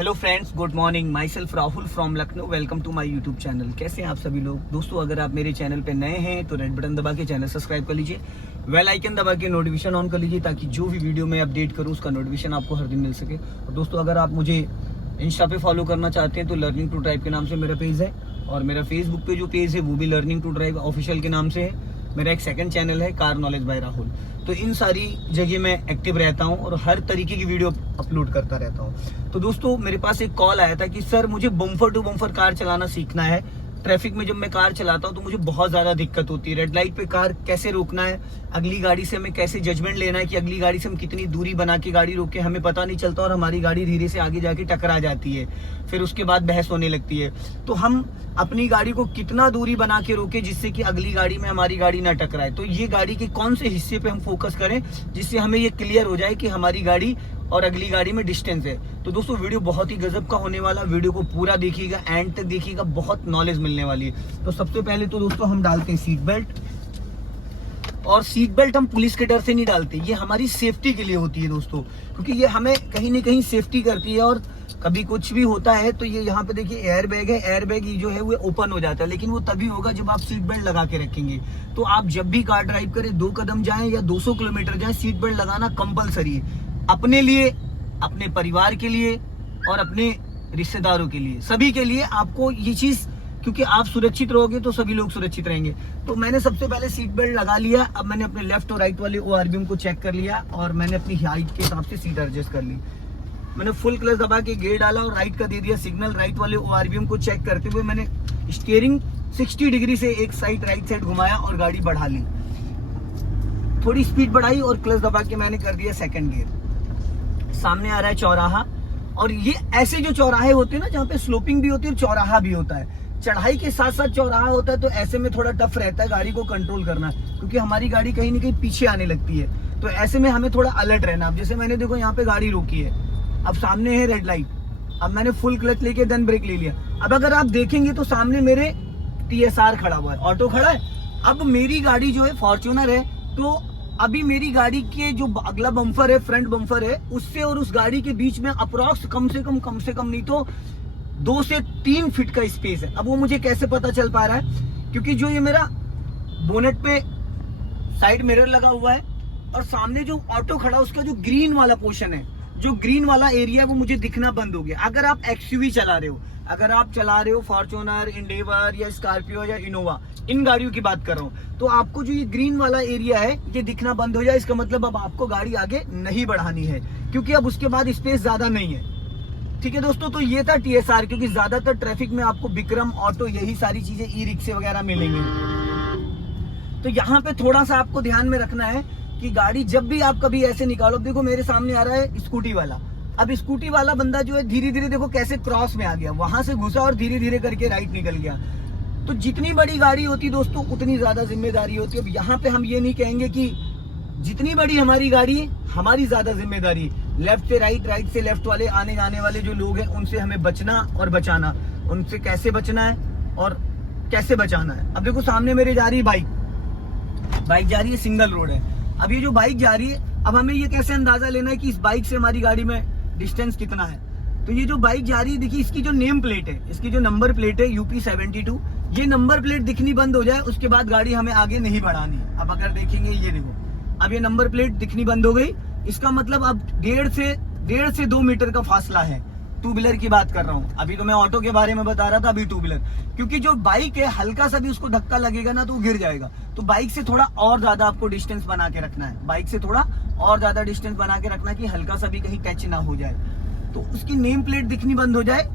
Hello friends, good morning. Myself Rahul from Lucknow. Welcome to my YouTube channel. कैसे हैं आप सभी लोग? दोस्तों, अगर आप मेरे चैनल पे नए हैं तो रेड बटन दबा के चैनल सब्सक्राइब कर लीजिए, बेल आइकन दबा के नोटिफिकेशन ऑन कर लीजिए ताकि जो भी वीडियो मैं अपडेट करूं उसका नोटिफिकेशन आपको हर दिन मिल सके। और दोस्तों, अगर आप मुझे इंस्टा पे फॉलो करना चाहते हैं तो लर्निंग टू ड्राइव के नाम से मेरा पेज है, और मेरा फेसबुक पे जो पेज है वो भी लर्निंग टू ड्राइव ऑफिशियल के नाम से है। मेरा एक सेकंड चैनल है कार नॉलेज बाय राहुल। तो इन सारी जगह मैं एक्टिव रहता हूं और हर तरीके की वीडियो अपलोड करता रहता हूं। तो दोस्तों, मेरे पास एक कॉल आया था कि सर मुझे बम्फर टू बम्फर कार चलाना सीखना है। ट्रैफिक में जब मैं कार चलाता हूं तो मुझे बहुत ज्यादा दिक्कत होती है। रेड लाइट पे कार कैसे रोकना है, अगली गाड़ी से हमें कैसे जजमेंट लेना है कि अगली गाड़ी से हम कितनी दूरी बना के गाड़ी रोके, हमें पता नहीं चलता और हमारी गाड़ी धीरे से आगे जाके टकरा जाती है। फिर उसके बाद बहस होने लगती है। तो हम अपनी गाड़ी को कितना दूरी बना के रोके जिससे कि अगली गाड़ी में हमारी गाड़ी ना टकराए। तो ये गाड़ी के कौन से हिस्से पे हम फोकस करें जिससे हमें ये क्लियर हो जाए कि हमारी गाड़ी और अगली गाड़ी में डिस्टेंस है। तो दोस्तों, वीडियो बहुत ही गजब का होने वाला। वीडियो को पूरा देखिएगा, एंड तक देखिएगा, बहुत नॉलेज मिलने वाली है। तो सबसे पहले तो दोस्तों हम डालते हैं सीट बेल्ट। और सीट बेल्ट हम पुलिस के डर से नहीं डालते, ये हमारी सेफ्टी के लिए होती है दोस्तों, क्योंकि ये हमें कहीं ना कहीं सेफ्टी करती है। और कभी कुछ भी होता है तो ये यहाँ पे देखिए एयर बैग है। एयर बैग ये जो है वो ओपन हो जाता है, लेकिन वो तभी होगा जब आप सीट बेल्ट लगा के रखेंगे। तो आप जब भी कार ड्राइव करें, 2 कदम जाएं या 200 किलोमीटर जाएं, सीट बेल्ट लगाना कंपलसरी है। अपने लिए, अपने परिवार के लिए और अपने रिश्तेदारों के लिए, सभी के लिए आपको ये चीज, क्योंकि आप सुरक्षित रहोगे तो सभी लोग सुरक्षित रहेंगे। तो मैंने सबसे पहले सीट बेल्ट लगा लिया। अब मैंने अपने लेफ्ट और राइट वाले ORVM को चेक कर लिया और मैंने अपनी हाइट के हिसाब से सीट एडजस्ट कर ली। मैंने फुल क्लच दबा के गियर डाला और राइट का दे दिया सिग्नल। राइट वाले ORVM को चेक करते हुए मैंने स्टीयरिंग 60 डिग्री से एक साइड राइट साइड घुमाया और गाड़ी बढ़ा ली। थोड़ी स्पीड बढ़ाई और क्लच दबा के मैंने कर दिया सेकंड गियर। सामने आ रहा है चौराहा, और ये ऐसे जो चौराहे होते हैं ना जहाँ पे स्लोपिंग भी होती है और चौराहा भी होता है, चढ़ाई के साथ साथ चौराहा होता है, तो ऐसे में थोड़ा टफ रहता है गाड़ी को कंट्रोल करना, क्योंकि हमारी गाड़ी कहीं ना कहीं पीछे आने लगती है। तो ऐसे में हमें थोड़ा अलर्ट रहना। अब जैसे मैंने देखो यहाँ पे गाड़ी रोकी है, अब सामने है रेड लाइट, अब मैंने फुल क्लच लेके देन ब्रेक ले लिया। अब अगर आप देखेंगे तो सामने मेरे TSR खड़ा हुआ है, ऑटो खड़ा है। अब मेरी गाड़ी जो है फॉर्च्यूनर है, तो अभी मेरी गाड़ी के जो अगला बम्फर है, फ्रंट बम्फर है, उससे और उस गाड़ी के बीच में अप्रोक्स कम से कम नहीं तो 2 से 3 फीट का स्पेस है। अब वो मुझे कैसे पता चल पा रहा है, क्योंकि जो ये मेरा बोनेट पे साइड मिरर लगा हुआ है और सामने जो ऑटो खड़ा है उसका जो ग्रीन वाला पोर्शन है, जो ग्रीन वाला एरिया है, वो मुझे दिखना बंद हो गया। अगर आप XUV चला रहे हो, अगर आप चला रहे हो फॉर्च्यूनर, इंडेवर या स्कॉर्पियो या इनोवा, इन गाड़ियों की बात कर रहा हूँ, तो आपको जो ये ग्रीन वाला एरिया है ये दिखना बंद हो जाए, इसका मतलब अब आपको गाड़ी आगे नहीं बढ़ानी है, क्योंकि अब उसके बाद स्पेस ज्यादा नहीं है। ठीक है दोस्तों, तो ये था TSR, क्योंकि ज्यादातर ट्रैफिक में आपको विक्रम, ऑटो, यही सारी चीजें, ई-रिक्शे वगैरह मिलेंगे। तो यहाँ पे थोड़ा सा आपको ध्यान में रखना है कि गाड़ी जब भी आप कभी ऐसे निकालो, देखो मेरे सामने आ रहा है स्कूटी वाला। अब स्कूटी वाला बंदा जो है धीरे धीरे देखो कैसे क्रॉस में आ गया, वहां से घुसा और धीरे धीरे करके राइट निकल गया। तो जितनी बड़ी गाड़ी होती दोस्तों उतनी ज्यादा जिम्मेदारी होती है। अब यहाँ पे हम ये नहीं कहेंगे कि जितनी बड़ी हमारी गाड़ी है हमारी ज्यादा जिम्मेदारी। लेफ्ट से राइट, राइट से लेफ्ट वाले आने जाने वाले जो लोग हैं उनसे हमें बचना और बचाना। उनसे कैसे बचना है और कैसे बचाना है। अब देखो सामने मेरे जा रही है बाइक जा रही है, सिंगल रोड है। अब ये जो बाइक जा रही है, अब हमें ये कैसे अंदाजा लेना है कि इस बाइक से हमारी गाड़ी में डिस्टेंस कितना है। तो ये जो बाइक जा रही है, देखिए इसकी जो नेम प्लेट है, इसकी जो नंबर प्लेट है UP 72, ये नंबर प्लेट दिखनी बंद हो जाए उसके बाद गाड़ी हमें आगे नहीं बढ़ानी। अब अगर देखेंगे, ये देखो अब ये नंबर प्लेट दिखनी बंद हो गई, इसका मतलब अब 1.5 से 2 मीटर का फासला है। टू व्हीलर की बात कर रहा हूँ, अभी तो मैं ऑटो के बारे में बता रहा था, अभी टू व्हीलर, क्योंकि जो बाइक है हल्का सा भी उसको धक्का लगेगा ना तो वो गिर जाएगा। तो बाइक से थोड़ा और ज्यादा आपको डिस्टेंस बना के रखना है, बाइक से थोड़ा और ज्यादा डिस्टेंस बना के रखना कि हल्का सा भी कहीं टच ना हो जाए। तो उसकी नेम प्लेट दिखनी बंद हो जाए,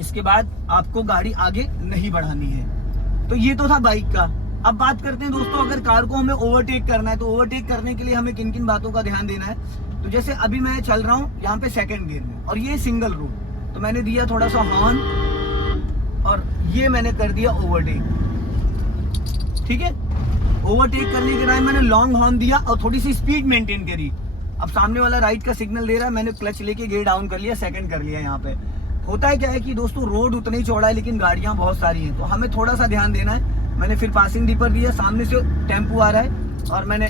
इसके बाद आपको गाड़ी आगे नहीं बढ़ानी है। तो ये तो था बाइक का। अब बात करते हैं दोस्तों, अगर कार को हमें ओवरटेक करना है तो ओवरटेक करने के लिए हमें किन किन बातों का ध्यान देना है। तो जैसे अभी मैं चल रहा हूँ यहाँ पे सेकंड गियर में और ये सिंगल रोड, तो मैंने दिया थोड़ा सा हॉर्न और ये मैंने कर दिया ओवरटेक। ठीक है, ओवरटेक करने के टाइम मैंने लॉन्ग हॉर्न दिया और थोड़ी सी स्पीड मेंटेन करी। अब सामने वाला राइट का सिग्नल दे रहा है, मैंने क्लच लेके गियर डाउन कर लिया, सेकंड कर लिया। यहाँ पे होता है क्या है कि दोस्तों रोड उतना ही चौड़ा है लेकिन गाड़ियां बहुत सारी हैं, तो हमें थोड़ा सा ध्यान देना है। मैंने फिर पासिंग डी पर दिया, सामने से टेम्पो आ रहा है और मैंने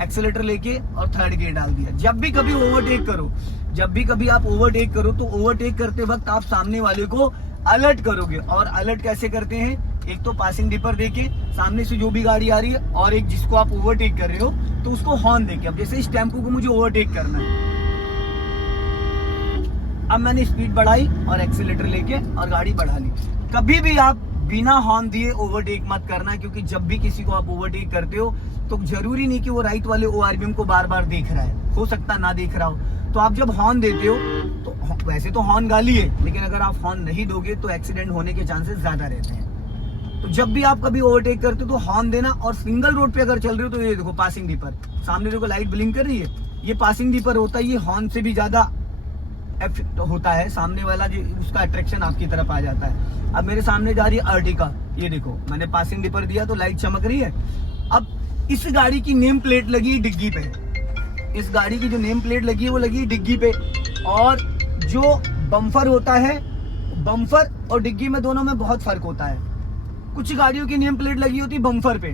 एक्सेलेटर लेके और थर्ड गियर डाल दिया। जब भी कभी ओवरटेक करो, जब भी कभी आप ओवरटेक करो तो ओवरटेक करते वक्त आप सामने वाले को अलर्ट करोगे। और अलर्ट कैसे करते हैं? एक तो पासिंग डिपर देके, सामने से जो भी गाड़ी आ रही है, और एक जिसको आप ओवरटेक कर रहे हो तो उसको हॉर्न देके। अब जैसे इस टेम्पो को मुझे ओवरटेक करना है, अब मैंने स्पीड बढ़ाई और एक्सीलेटर लेके और गाड़ी बढ़ा ली। कभी भी आप बिना हॉर्न दिए ओवरटेक मत करना, क्योंकि जब भी किसी को आप ओवरटेक करते हो तो जरूरी नहीं कि वो राइट वाले ORBM को बार बार देख रहा है, हो सकता ना देख रहा हो। तो आप जब हॉर्न देते हो तो वैसे तो हॉर्न गाली है, लेकिन अगर आप हॉर्न नहीं दोगे तो एक्सीडेंट होने के चांसेस ज्यादा रहते हैं। तो जब भी आप कभी ओवरटेक करते हो तो हॉर्न देना। और सिंगल रोड पे अगर चल रहे हो तो ये देखो पासिंग डिपर, सामने देखो लाइट ब्लिंक कर रही है, ये पासिंग डिपर होता है। ये हॉर्न से भी ज्यादा इफेक्ट होता है, सामने वाला जो उसका अट्रैक्शन आपकी तरफ आ जाता है। अब मेरे सामने जा रही है अर्टिका, ये देखो मैंने पासिंग डिपर दिया तो लाइट चमक रही है। अब इस गाड़ी की नेम प्लेट लगी है डिग्गी पे, इस गाड़ी की जो नेम प्लेट लगी है वो लगी है डिग्गी पे। और जो बम्फर होता है, बम्फर और डिग्गी में दोनों में बहुत फर्क होता है। कुछ गाड़ियों की नेम प्लेट लगी होती है बम्फर पे,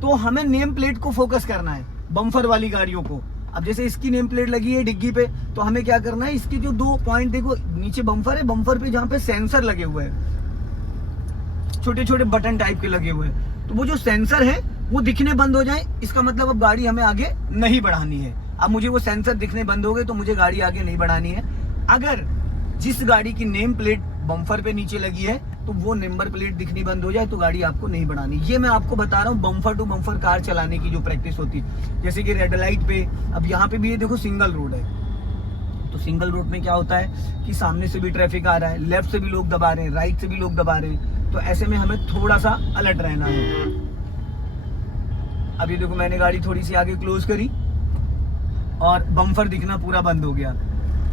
तो हमें नेम प्लेट को फोकस करना है, बम्फर वाली गाड़ियों को। अब जैसे इसकी नेम प्लेट लगी है डिग्गी पे, तो हमें क्या करना है, इसके जो 2 पॉइंट देखो, नीचे बम्फर है, बम्फर पे जहाँ पे सेंसर लगे हुए हैं, छोटे छोटे बटन टाइप के लगे हुए हैं, तो वो जो सेंसर है वो दिखने बंद हो जाए, इसका मतलब अब गाड़ी हमें आगे नहीं बढ़ानी है। अब मुझे वो सेंसर दिखने बंद हो गए तो मुझे गाड़ी आगे नहीं बढ़ानी है। अगर जिस गाड़ी की नेम प्लेट बम्फर पे नीचे लगी है तो वो नंबर प्लेट दिखनी बंद हो जाए तो गाड़ी आपको नहीं बढ़ानी। ये मैं आपको बता रहा हूँ बम्फर टू बम्फर कार चलाने की जो प्रैक्टिस होती है। जैसे कि रेड लाइट पे, अब यहाँ पे भी ये देखो सिंगल रोड है, तो सिंगल रोड में क्या होता है कि सामने से भी ट्रैफिक आ रहा है, लेफ्ट से भी लोग दबा रहे हैं, राइट से भी लोग दबा रहे हैं, तो ऐसे में हमें थोड़ा सा अलर्ट रहना है। अब ये देखो मैंने गाड़ी थोड़ी सी आगे क्लोज करी और बम्फर दिखना पूरा बंद हो गया।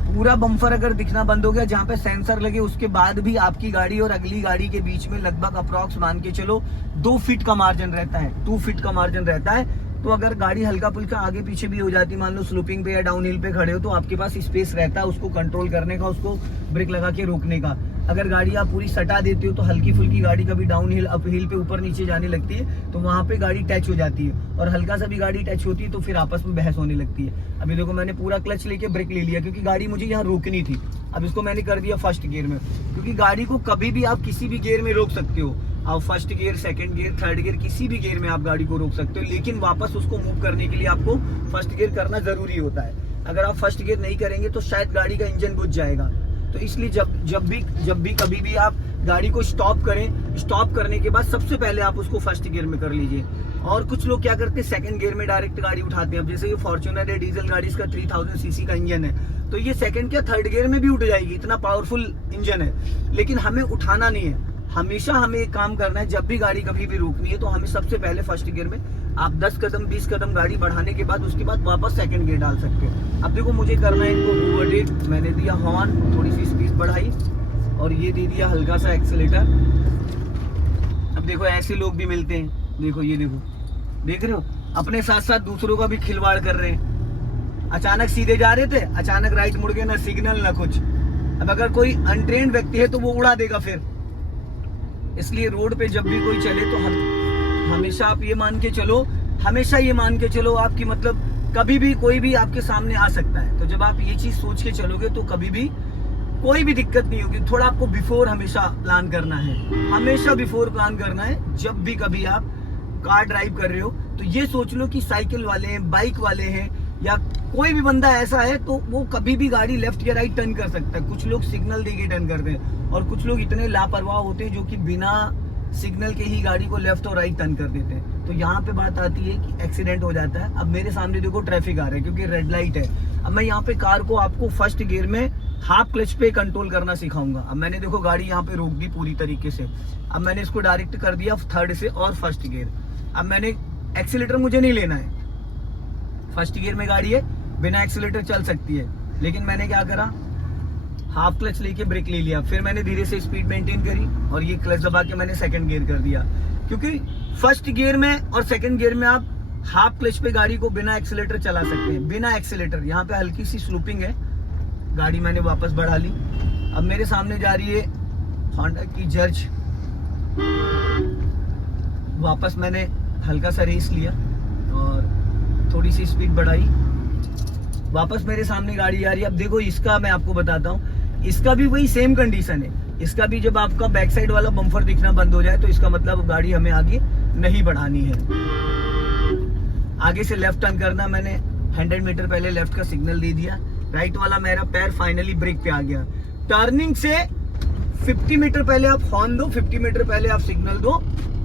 पूरा बम्फर अगर दिखना बंद हो गया जहाँ पे सेंसर लगे, उसके बाद भी आपकी गाड़ी और अगली गाड़ी के बीच में लगभग अप्रॉक्स मान के चलो 2 फीट का मार्जिन रहता है, 2 फीट का मार्जिन रहता है। तो अगर गाड़ी हल्का फुल्का आगे पीछे भी हो जाती, मान लो स्लोपिंग पे या डाउन हिल पे खड़े हो, तो आपके पास स्पेस रहता है उसको कंट्रोल करने का, उसको ब्रेक लगा के रोकने का। अगर गाड़ी आप पूरी सटा देते हो तो हल्की फुल्की गाड़ी कभी डाउन हिल अप हिल पे ऊपर नीचे जाने लगती है, तो वहां पे गाड़ी टच हो जाती है, और हल्का सा भी गाड़ी टच होती है तो फिर आपस में बहस होने लगती है। अभी देखो मैंने पूरा क्लच लेके ब्रेक ले लिया, क्योंकि गाड़ी मुझे यहाँ रोकनी थी। अब इसको मैंने कर दिया फर्स्ट गियर में, क्योंकि गाड़ी को कभी भी आप किसी भी गियर में रोक सकते हो। आप first gear, second gear, third gear, किसी भी गियर में आप गाड़ी को रोक सकते हो, लेकिन वापस उसको मूव करने के लिए आपको फर्स्ट गियर करना जरूरी होता है। अगर आप फर्स्ट गियर नहीं करेंगे तो शायद गाड़ी का इंजन बुझ जाएगा। तो इसलिए जब भी कभी भी आप गाड़ी को स्टॉप करें, स्टॉप करने के बाद सबसे पहले आप उसको फर्स्ट गियर में कर लीजिए। और कुछ लोग क्या करते हैं, सेकंड गियर में डायरेक्ट गाड़ी उठाते हैं। अब जैसे ये फॉर्च्यूनर है, डीजल गाड़ी, इसका 3000 सीसी का इंजन है, तो ये सेकंड क्या थर्ड गियर में भी उठ जाएगी, इतना पावरफुल इंजन है। लेकिन हमें उठाना नहीं है, हमेशा हमें एक काम करना है, जब भी गाड़ी कभी भी रोकनी है तो हमें सबसे पहले फर्स्ट गियर में आप 10 कदम 20 कदम गाड़ी बढ़ाने के बाद उसके बाद वापस सेकंड गियर डाल सकते हो। अब देखो मुझे करना है इनको ओवरटेक, मैंने दिया हॉर्न, थोड़ी सी स्पीड बढ़ाई और ये दे दिया हल्का सा एक्सीलेटर। अब देखो ऐसे लोग भी मिलते हैं, देखो ये देखो, देख रहे हो, अपने साथ साथ दूसरों का भी खिलवाड़ कर रहे हैं। अचानक सीधे जा रहे थे, अचानक राइट मुड़ गए, ना सिग्नल ना कुछ। अब अगर कोई अनट्रेन्ड व्यक्ति है तो वो उड़ा देगा फिर। इसलिए रोड पे जब भी कोई चले तो हमेशा आप ये मान के चलो, हमेशा ये मान के चलो आपकी मतलब कभी भी कोई भी आपके सामने आ सकता है। तो जब आप ये चीज सोच के चलोगे तो कभी भी कोई भी दिक्कत नहीं होगी। थोड़ा आपको बिफोर हमेशा प्लान करना है, हमेशा बिफोर प्लान करना है। जब भी कभी आप कार ड्राइव कर रहे हो तो ये सोच लो कि साइकिल वाले हैं, बाइक वाले हैं, या कोई भी बंदा ऐसा है तो वो कभी भी गाड़ी लेफ्ट या राइट टर्न कर सकता है। कुछ लोग सिग्नल देके टर्न करते हैं और कुछ लोग इतने लापरवाह होते हैं जो कि बिना सिग्नल के ही गाड़ी को लेफ्ट और राइट टर्न कर देते हैं। तो यहाँ पे बात आती है कि एक्सीडेंट हो जाता है। अब मेरे सामने देखो ट्रैफिक आ रहा है क्योंकि रेड लाइट है। अब मैं यहाँ पे कार को आपको फर्स्ट गियर में हाफ क्लच पे कंट्रोल करना सिखाऊंगा। अब मैंने देखो गाड़ी यहाँ पे रोक दी पूरी तरीके से। अब मैंने इसको डायरेक्ट कर दिया थर्ड से और फर्स्ट गियर। अब मैंने एक्सीलेटर मुझे नहीं लेना है, फर्स्ट गियर में गाड़ी है, बिना एक्सीलेटर चल सकती है, लेकिन मैंने क्या करा, हाफ क्लच लेके ब्रेक ले लिया। फिर मैंने धीरे से स्पीड मेंटेन करी और ये क्लच दबा के मैंने सेकंड गियर कर दिया। क्योंकि फर्स्ट गियर में और सेकंड गियर में आप हाफ क्लच पे गाड़ी को बिना एक्सीलेटर चला सकते हैं, बिना एक्सीलेटर। यहाँ पे हल्की सी स्लूपिंग है, गाड़ी मैंने वापस बढ़ा ली। अब मेरे सामने जा रही है होंडा की जर्ज, वापस मैंने हल्का सा रेस लिया और थोड़ी सी स्पीड बढ़ाई वापस मेरे सामने गाड़ी आ रही है। अब देखो इसका मैं आपको बताता हूँ, इसका भी वही सेम कंडीशन है। इसका भी जब आपका बैक साइड वाला बम्पर दिखना बंद हो जाए तो इसका मतलब गाड़ी हमें आगे नहीं बढ़ानी है। आगे से लेफ्ट टर्न करना, मैंने 100 मीटर पहले लेफ्ट का सिग्नल दे दिया। राइट वाला मेरा पैर फाइनली ब्रेक पे आ गया। टर्निंग से 50 मीटर पहले आप हॉर्न दो, 50 मीटर पहले आप सिग्नल दो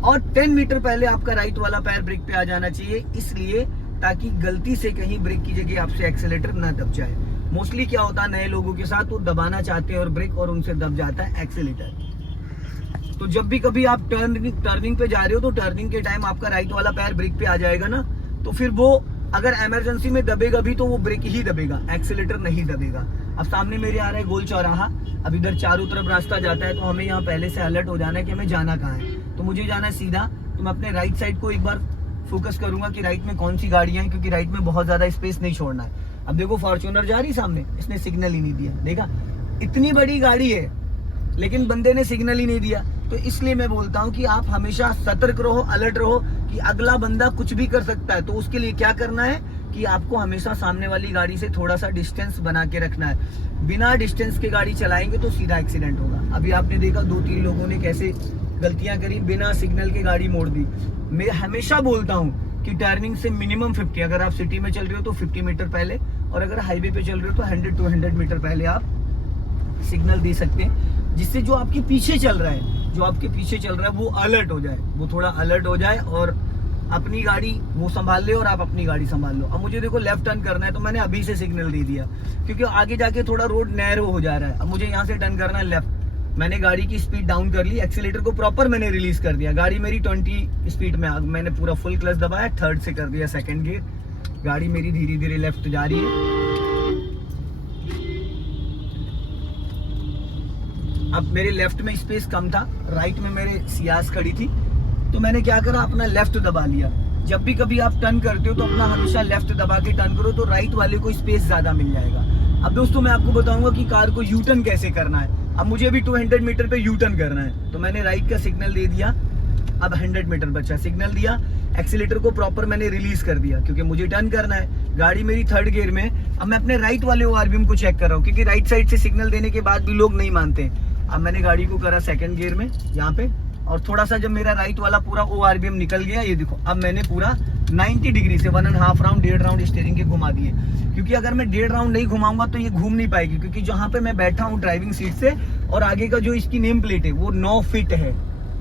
और 10 मीटर पहले आपका राइट वाला पैर ब्रेक पे आ जाना चाहिए, इसलिए ताकि गलती से कहीं ब्रेक की जगह आपसे एक्सेलेरेटर ना दब जाए। मोस्टली क्या होता है नए लोगों के साथ, वो दबाना चाहते हैं और ब्रेक और उनसे दब जाता है एक्सेलेरेटर। तो जब भी कभी आप टर्निंग पे जा रहे हो तो टर्निंग के टाइम आपका राइट वाला पैर ब्रेक पे आ जाएगा ना, तो फिर वो अगर इमरजेंसी में दबेगा भी तो वो ब्रेक ही दबेगा, एक्सेलेरेटर नहीं दबेगा। अब सामने मेरे आ रहा है गोल चौराहा, अब इधर चारों तरफ रास्ता जाता है तो हमें यहाँ पहले से अलर्ट हो जाना है कि हमें जाना कहाँ है। तो मुझे जाना है सीधा, तो मैं अपने राइट साइड को एक बार फोकस करूंगा कि राइट में कौन सी गाड़ियां हैं, क्योंकि राइट में बहुत ज्यादा स्पेस नहीं छोड़ना है। अब देखो फॉर्च्यूनर जा रही सामने, इसने सिग्नल ही नहीं दिया, देखा इतनी बड़ी गाड़ी है लेकिन बंदे ने सिग्नल ही नहीं दिया। तो इसलिए मैं बोलता हूं कि आप हमेशा सतर्क रहो, अलर्ट रहो कि अगला बंदा कुछ भी कर सकता है। तो उसके लिए क्या करना है कि आपको हमेशा सामने वाली गाड़ी से थोड़ा सा डिस्टेंस बना के रखना है। बिना डिस्टेंस के गाड़ी चलाएंगे तो सीधा एक्सीडेंट होगा। अभी आपने देखा 2-3 लोगों ने कैसे गलतियां करी, बिना सिग्नल के गाड़ी मोड़ दी। मैं हमेशा बोलता हूँ कि टर्निंग से मिनिमम 50, अगर आप सिटी में चल रहे हो तो 50 मीटर पहले, और अगर हाईवे पे चल रहे हो तो 100-200 मीटर पहले आप सिग्नल दे सकते हैं, जिससे जो आपके पीछे चल रहा है वो अलर्ट हो जाए, वो थोड़ा अलर्ट हो जाए और अपनी गाड़ी वो संभाल ले और आप अपनी गाड़ी संभाल लो। अब मुझे देखो लेफ्ट टर्न करना है तो मैंने अभी से सिग्नल दे दिया, क्योंकि आगे जाके थोड़ा रोड नैरो हो जा रहा है। अब मुझे यहाँ से टर्न करना है लेफ्ट, मैंने गाड़ी की स्पीड डाउन कर ली, एक्सीलेटर को प्रॉपर मैंने रिलीज कर दिया। गाड़ी मेरी 20 स्पीड में, मैंने पूरा फुल क्लच दबाया, थर्ड से कर दिया सेकंड गियर। गाड़ी मेरी धीरे धीरे लेफ्ट जा रही है। अब मेरे लेफ्ट में स्पेस कम था, राइट में मेरे सियाज खड़ी थी, तो मैंने क्या करा, अपना लेफ्ट दबा लिया। जब भी कभी आप टर्न करते हो तो अपना हमेशा लेफ्ट दबा के टर्न करो, तो राइट वाले को स्पेस ज्यादा मिल जाएगा। अब दोस्तों मैं आपको बताऊंगा कि कार को यू टर्न कैसे करना है। अब मुझे भी 200 मीटर पे यू टर्न करना है, तो मैंने राइट का सिग्नल दे दिया। अब 100 मीटर बचा, सिग्नल दिया, एक्सीलेटर को प्रॉपर मैंने रिलीज कर दिया, क्योंकि मुझे टर्न करना है। गाड़ी मेरी थर्ड गियर में। अब मैं अपने राइट वाले ओआरबीएम को चेक कर रहा हूँ, क्योंकि राइट साइड से सिग्नल देने के बाद भी लोग नहीं मानते। अब मैंने गाड़ी को करा सेकंड गियर में यहाँ पे, और थोड़ा सा जब मेरा राइट वाला पूरा ओआरबीएम निकल गया, ये देखो अब मैंने पूरा 90 डिग्री से 1.5 राउंड 1.5 राउंड स्टीयरिंग के घुमा दिए। क्योंकि अगर मैं 1.5 राउंड नहीं घुमाऊंगा तो ये घूम नहीं पाएगी, क्योंकि जहां पे मैं बैठा हूँ ड्राइविंग सीट से और आगे का जो इसकी नेम प्लेट है वो 9 फीट है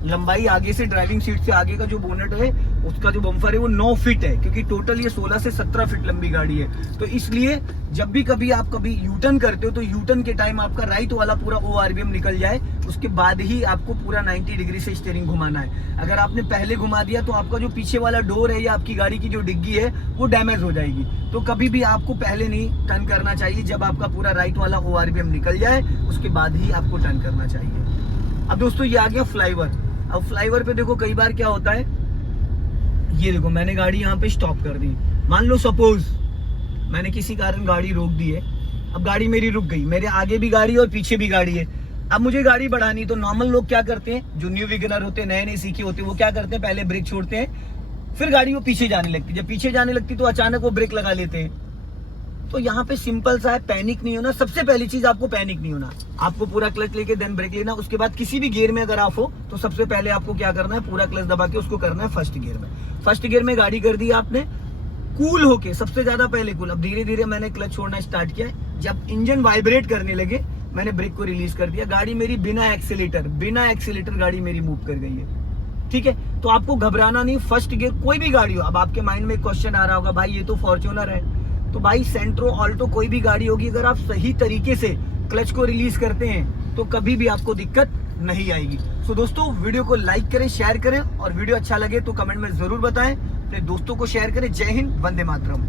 लंबाई। आगे से ड्राइविंग सीट से आगे का जो बोनेट है उसका जो बम्पर है वो 9 फीट है, क्योंकि टोटल ये 16 से 17 फीट लंबी गाड़ी है। तो इसलिए जब भी कभी आप कभी यूटर्न करते हो तो यूटर्न के टाइम आपका राइट वाला पूरा ओआरबीएम निकल जाए, उसके बाद ही आपको पूरा 90 डिग्री से स्टीयरिंग घुमाना है। अगर आपने पहले घुमा दिया तो आपका जो पीछे वाला डोर है या आपकी गाड़ी की जो डिग्गी है वो डैमेज हो जाएगी। तो कभी भी आपको पहले नहीं टर्न करना चाहिए, जब आपका पूरा राइट वाला ओआरबीएम निकल जाए उसके बाद ही आपको टर्न करना चाहिए। अब दोस्तों ये आ गया फ्लाईओवर। अब फ्लाईओवर पे देखो कई बार क्या होता है, ये देखो मैंने गाड़ी यहाँ पे स्टॉप कर दी। मान लो सपोज मैंने किसी कारण गाड़ी रोक दी है, अब गाड़ी मेरी रुक गई, मेरे आगे भी गाड़ी और पीछे भी गाड़ी है। अब मुझे गाड़ी बढ़ानी, तो नॉर्मल लोग क्या करते हैं, जो न्यू विगनर होते हैं, नए नए सीखे होते हैं, वो क्या करते हैं, पहले ब्रेक छोड़ते हैं, फिर गाड़ी वो पीछे जाने लगती है। जब पीछे जाने लगती तो अचानक वो ब्रेक लगा लेते हैं। तो यहाँ पे सिंपल सा है, पैनिक नहीं होना। सबसे पहली चीज आपको पैनिक नहीं होना, आपको पूरा क्लच लेके देन ब्रेक लेना। उसके बाद किसी भी गियर में अगर आप हो तो सबसे पहले आपको क्या करना है, पूरा क्लच दबा के उसको करना है फर्स्ट गियर में। फर्स्ट गियर में गाड़ी कर दी आपने, कूल होके, सबसे ज्यादा पहले कूल। अब धीरे धीरे मैंने क्लच छोड़ना स्टार्ट किया, जब इंजन वाइब्रेट करने लगे मैंने ब्रेक को रिलीज कर दिया। गाड़ी मेरी बिना एक्सीलेटर गाड़ी मेरी मूव कर गई है। ठीक है, तो आपको घबराना नहीं। फर्स्ट गियर कोई भी गाड़ी हो, अब आपके माइंड में एक क्वेश्चन आ रहा होगा, भाई ये तो फॉर्च्यूनर है, तो भाई सेंट्रो, ऑल्टो, कोई भी गाड़ी होगी, अगर आप सही तरीके से क्लच को रिलीज करते हैं तो कभी भी आपको दिक्कत नहीं आएगी। सो दोस्तों वीडियो को लाइक करें, शेयर करें, और वीडियो अच्छा लगे तो कमेंट में जरूर बताएं। अपने दोस्तों को शेयर करें। जय हिंद, वंदे मातरम।